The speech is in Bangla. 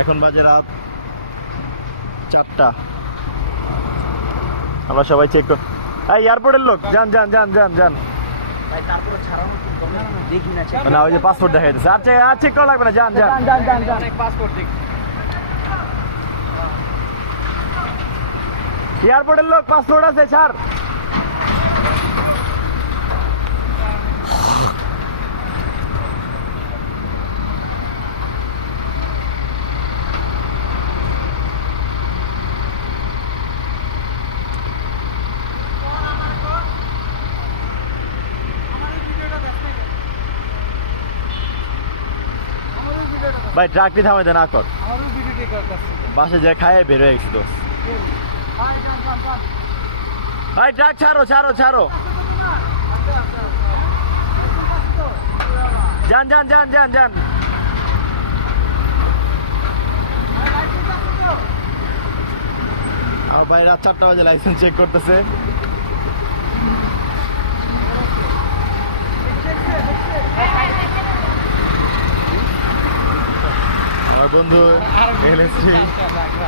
এখন বাজে রাত 4টা। আমরা সবাই চেক কর। এই এয়ারপোর্টের লোক যান যান যান যান যান। না ওই যে পাসপোর্ট দেখা যাচ্ছে। আচ্ছা আর চেক করা লাগবে না, যান যান যান যান যান। এয়ারপোর্টের লোক পাসপোর্ট আছে ছাড়। ভাই ট্রাকটি থামাইতে না কর, বাসে যা খায় বের হয়ে গেছি তো। ভাই ট্রাক ছাড়ো ছাড়ো ছাড়ো, যান যান যান যান যান। আর ভাই রাত 4টা বাজে লাইসেন্স চেক করতেছে। আমার বন্ধু